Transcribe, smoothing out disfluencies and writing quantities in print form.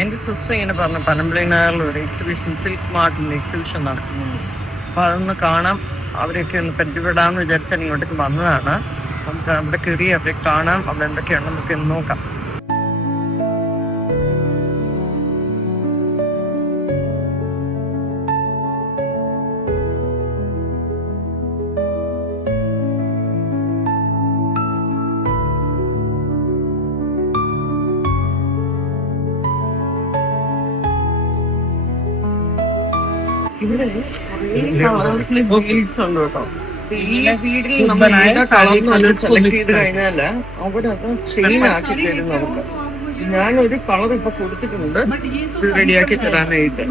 എൻ്റെ സിസ്റ്റർ ഇങ്ങനെ പറഞ്ഞു പനമ്പളിനാറിൽ ഒരു എക്സിബിഷൻ സിൽക്ക് മാർട്ടിൻ്റെ എക്സിബിഷൻ നടക്കുന്നു. അപ്പോൾ അതൊന്ന് കാണാം, അവരെയൊക്കെ ഒന്ന് പരിചയപ്പെടാമെന്ന് വിചാരിച്ചാൽ ഇങ്ങോട്ടേക്ക് വന്നതാണ്. നമുക്ക് അവിടെ കയറി അവരെ കാണാം, അവിടെ എന്തൊക്കെയാണെന്നൊക്കെ ഒന്ന് നോക്കാം. ഇവിടെ കളർഫുൾ ബീഡ്സ് ഉണ്ട് കേട്ടോ. ഈ ബീഡിൽ നമ്മൾ കളർ സെലക്ട് ചെയ്ത് കഴിഞ്ഞാല് അവിടെ അത് ചെയിൻ ആക്കി തരും നമുക്ക്. ഞാനൊരു കളർ ഇപ്പൊ കൊടുത്തിട്ടുണ്ട്, ഇത് റെഡിയാക്കി തരാനായിട്ട്.